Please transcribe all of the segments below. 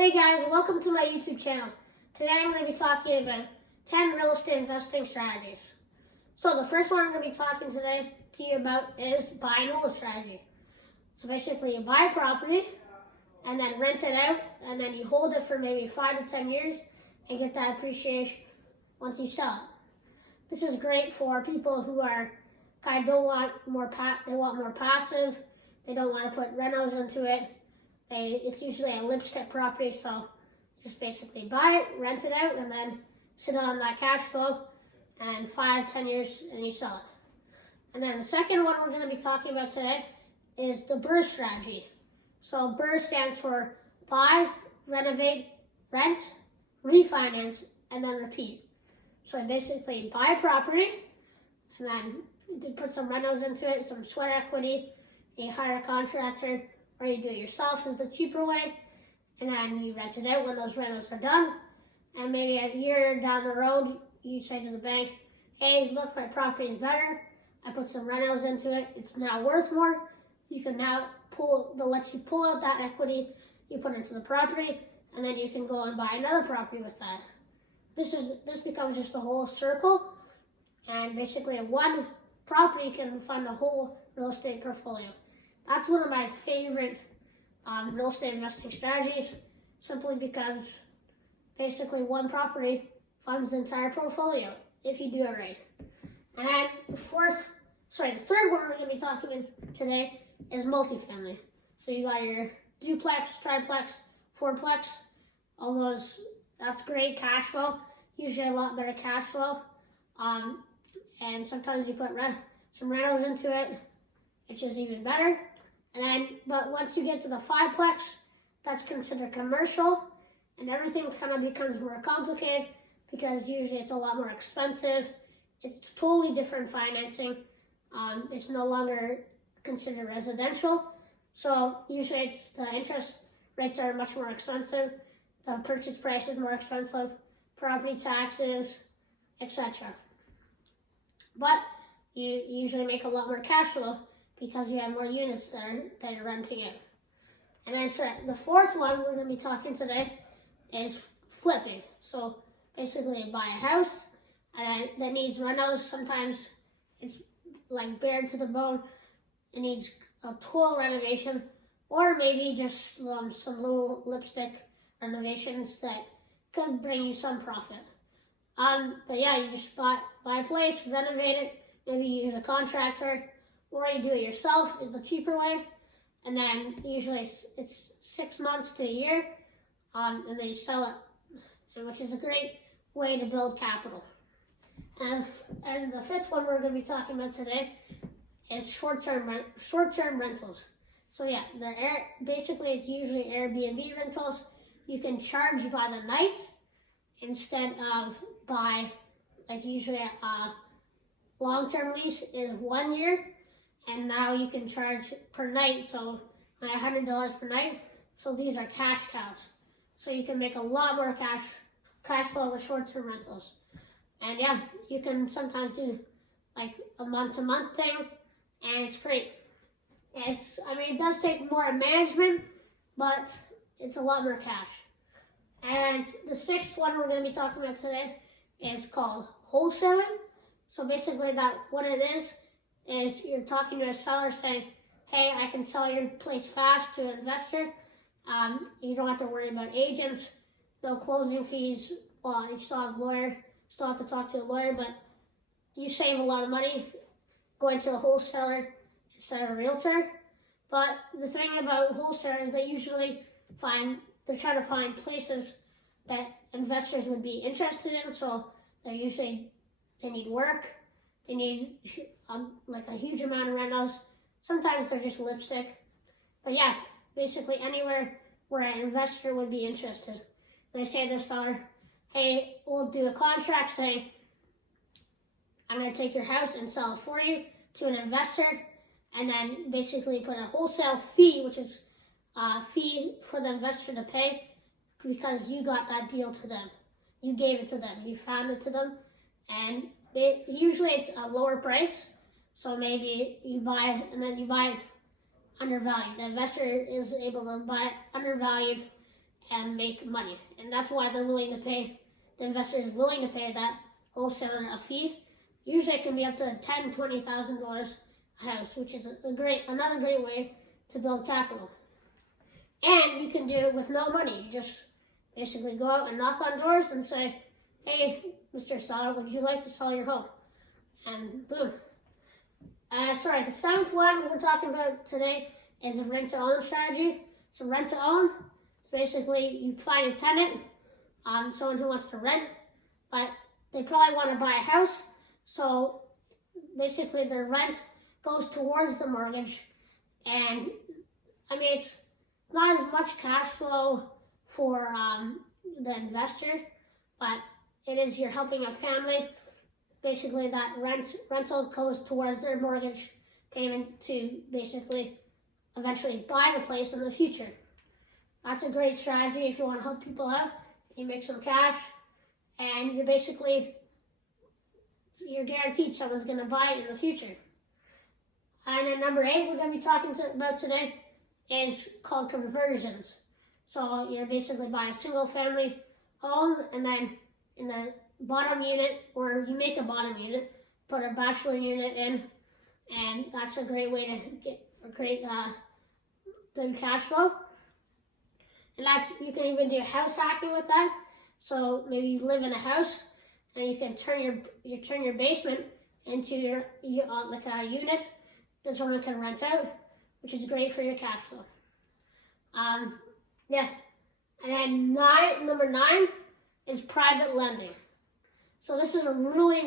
Hey guys, welcome to my YouTube channel. Today I'm going to be talking about 10 real estate investing strategies. So the first one I'm going to be talking today to you about is buy and hold strategy. So basically you buy a property and then rent it out and then you hold it for maybe 5 to 10 years and get that appreciation once you sell it. This is great for people who are kind of don't want more they want more passive. They don't want to put renos into it. It's usually a lipstick property, so just basically buy it, rent it out, and then sit on that cash flow, and 5-10 years, and you sell it. And then the second one we're going to be talking about today is the BRRRR strategy. So BRRRR stands for buy, renovate, rent, refinance, and then repeat. So basically buy a property, and then you put some renos into it, some sweat equity, you hire a contractor, or you do it yourself is the cheaper way, and then you rent it out when those rentals are done, and maybe a year down the road, you say to the bank, hey, look, my property is better, I put some rentals into it, it's now worth more, you can now they'll let you pull out that equity, you put it into the property, and then you can go and buy another property with that. This becomes just a whole circle, and basically one property can fund a whole real estate portfolio. That's one of my favorite real estate investing strategies, simply because basically one property funds the entire portfolio if you do it right. And then the third one we're going to be talking about today is multifamily. So you got your duplex, triplex, fourplex, all those, that's great cash flow, usually a lot better cash flow. And sometimes you put some rentals into it, which is even better. But once you get to the fiveplex, that's considered commercial, and everything kind of becomes more complicated because usually it's a lot more expensive. It's totally different financing. It's no longer considered residential, so usually the interest rates are much more expensive. The purchase price is more expensive, property taxes, etc. But you usually make a lot more cash flow because you have more units that you're renting out. And then the fourth one we're going to be talking today is flipping. So basically you buy a house that needs renos. Sometimes it's like bared to the bone. It needs a total renovation, or maybe just some little lipstick renovations that could bring you some profit. But yeah, you just buy a place, renovate it, maybe you use a contractor, or you do it yourself is the cheaper way, and then usually it's 6 months to a year, and then you sell it, which is a great way to build capital. And the fifth one we're going to be talking about today is short-term rentals. So yeah, basically it's usually Airbnb rentals. You can charge by the night instead of by, like usually a long-term lease is 1 year. And now you can charge per night, so $100 per night. So these are cash cows. So you can make a lot more cash flow with short-term rentals. And yeah, you can sometimes do like a month-to-month thing, and it's great. It does take more management, but it's a lot more cash. And the sixth one we're going to be talking about today is called wholesaling. So basically what it is you're talking to a seller saying, hey, I can sell your place fast to an investor. You don't have to worry about agents, no closing fees. Well, you still have to talk to a lawyer, but you save a lot of money going to a wholesaler instead of a realtor. But the thing about wholesalers is they're trying to find places that investors would be interested in. So they need work. They need like a huge amount of rentals. Sometimes they're just lipstick. But yeah, basically anywhere where an investor would be interested. They say to the seller, hey, we'll do a contract saying, I'm going to take your house and sell it for you to an investor, and then basically put a wholesale fee, which is a fee for the investor to pay because you got that deal to them. You gave it to them. You found it to them. And usually it's a lower price, so maybe you buy it undervalued. The investor is able to buy it undervalued and make money. And that's why they're willing to pay, the investor is willing to pay that wholesaler a fee. Usually it can be up to $10,000, $20,000 a house, which is another great way to build capital. And you can do it with no money. You just basically go out and knock on doors and say, hey, Mr. Seller, would you like to sell your home? And boom. The seventh one we're talking about today is a rent-to-own strategy. So rent-to-own, it's basically you find a tenant, someone who wants to rent, but they probably want to buy a house. So basically their rent goes towards the mortgage. And I mean, it's not as much cash flow for the investor, but it is you're helping a family. Basically that rental goes towards their mortgage payment to basically eventually buy the place in the future. That's a great strategy if you want to help people out. You make some cash and you're guaranteed someone's going to buy it in the future. And then number 8 we're going to be talking about today is called conversions. So you're basically buying a single family home and then in the bottom unit, or you make a bottom unit, put a bachelor unit in, and that's a great way to get a great good cash flow. And you can even do house hacking with that. So maybe you live in a house and you can turn your basement into your like a unit that someone can rent out, which is great for your cash flow. And then number 9 is private lending. So this is a really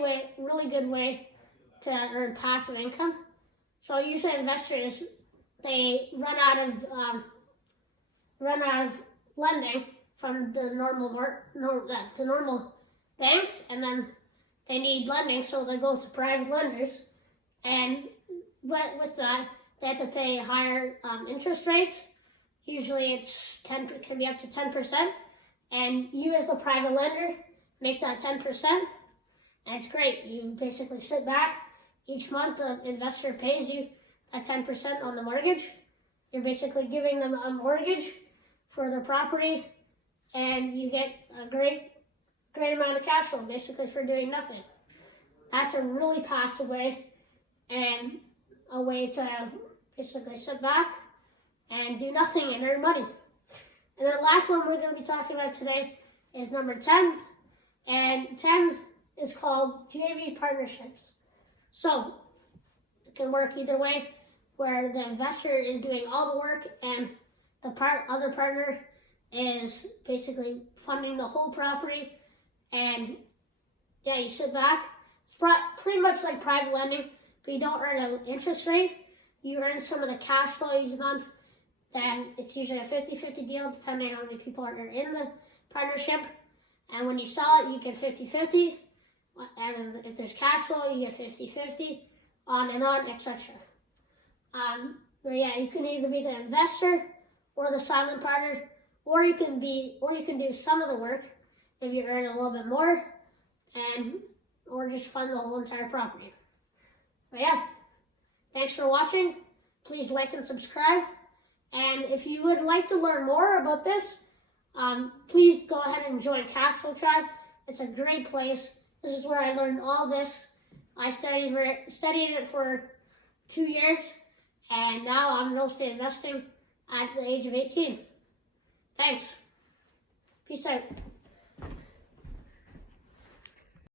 good way to earn passive income. So usually investors, they run out of lending from the normal banks, and then they need lending, so they go to private lenders. And with that, they have to pay higher interest rates. Usually it can be up to 10%, and you as the private lender make that 10%, and it's great. You basically sit back. Each month the investor pays you that 10% on the mortgage. You're basically giving them a mortgage for the property, and you get a great amount of cash flow basically for doing nothing. That's a really passive way, and a way to basically sit back and do nothing and earn money. And the last one we're going to be talking about today is number 10. And 10 is called JV partnerships. So it can work either way, where the investor is doing all the work and the other partner is basically funding the whole property. And yeah, you sit back. It's pretty much like private lending, but you don't earn an interest rate. You earn some of the cash flow each month. Then it's usually a 50-50 deal, depending on how many people are in the partnership. And when you sell it, you get 50-50. And if there's cash flow, you get 50-50, on and on, etc. But yeah, you can either be the investor or the silent partner, or you can do some of the work, maybe you earn a little bit more, or just fund the whole entire property. But yeah, thanks for watching. Please like and subscribe. And if you would like to learn more about this, please go ahead and join Cashflow Tribe. It's a great place. This is where I learned all this. I studied it for 2 years, and now I'm real estate investing at the age of 18. Thanks. Peace out.